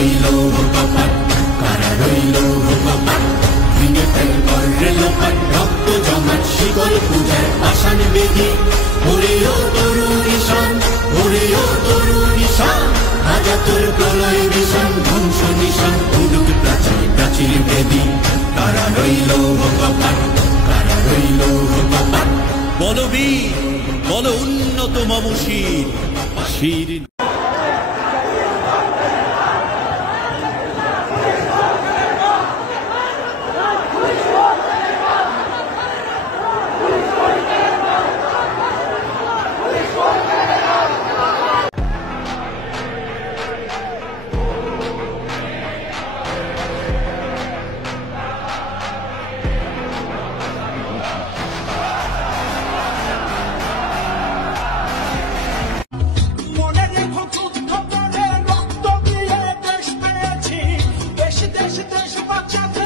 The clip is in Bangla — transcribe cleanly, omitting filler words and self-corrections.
রইল কপাট, কারা রইল কপাট, ভেঙে ফেল কর রেলপাট, রক্ত জমাট শিকল পূজার পাষাণ বেদি, ওরেও তরুণ ঈশান, ওরেও তরুণ ঈশান, রাজা তোর প্রলয় বিষাণ, ধ্বংস নিশান, উডুক প্রাচীর প্রাচীর বেদি, কারা রইল কপাট, কারা রইল কপাট। বলবীর বল উন্নত মম শির, শির দেশ দেশ দেশ বাঁচাতে